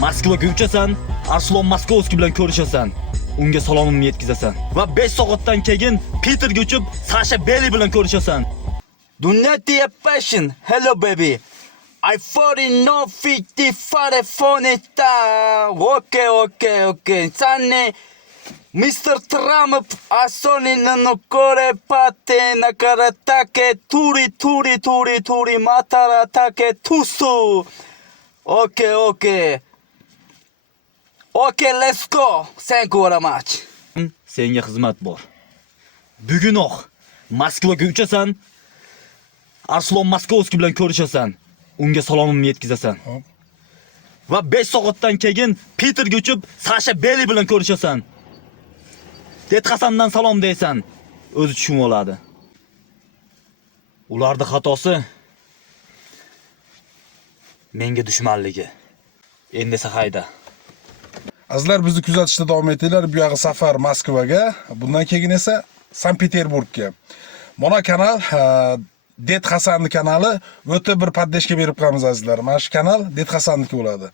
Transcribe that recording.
Moskvaga uchasan, Arslon Moskovskiy bilan ko'rishasan. Unga salomimni yetkazasan. Va 5 soatdan keyin Peterga uchib Sasha Belli bilan ko'rishasan. Do not be a passion. Hello, baby. I thought in no fit the fare foneta. Okay. Sanne, Mr. Trump, asoli no kore pate nakaratake turi mataratake tusu. Okay. Okay, let's go. Thank you very much. Senga xizmat bor. Bugunoq Moskvaga uchasan, Arslon Moskovskiy bilan ko'rishasan. Unga salomimni yetkazasan. Va 5 soatdan keyin Peterga uchib Sasha Belli bilan ko'rishasan. Detxasandan salom deysan. O'zi tushunib oladi. Ularning xatosi menga dushmanligi. Endi esa hayda. Azizlar, bizni kuzatishda davom etinglar. Bu yog'i safar Moskvaga, bundan keyin esa Sankt-Peterburgga. Mana kanal Det Hasanning kanali o'ta bir poddeshka berib qo'yamiz azizlar. Mana shu kanal Det Hasanniki bo'ladi.